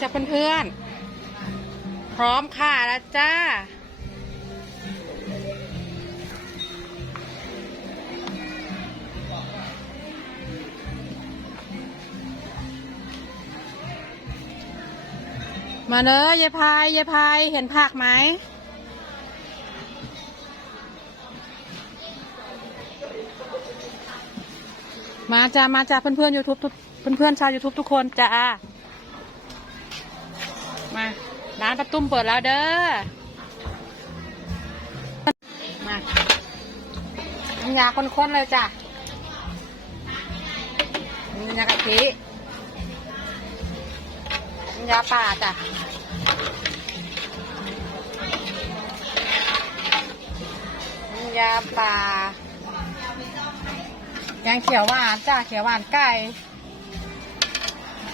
จ้ะเพื่อนๆ พร้อมค่ะแล้วจ้า มาเลยยายพายยายพายเห็นผักไหมมาจ้ามาจ้าเพื่อนเพื่อนยูทูบเพื่อนเพื่อนๆชาวยูทูบทุกคนจ้า มา ร้านประตุ้มเปิดแล้วเด้อ มาน้ำยาข้นๆเลยจ้ะน้ำยากะทิน้ำยาป่าจ้ะน้ำยาป่าแกงเขียวหวานจ้าเขียวหวานไก่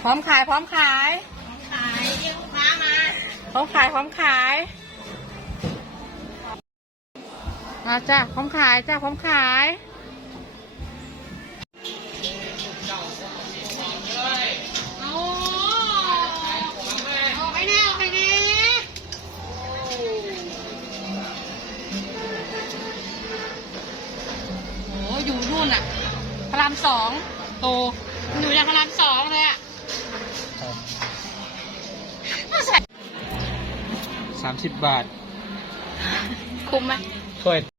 พร้อมขาย พร้อมขาย เรียกลูกค้ามาพร้อมขายพร้อมขายมาจ้าพร้อมขายจ้าพร้อมขายเอาเอาไปแน่เอาไปแน่โอ้อยู่นู่นอะพระรามสองโตอยู่ในพระรามสอง สามสิบบาท คุ้มไหมถ้วย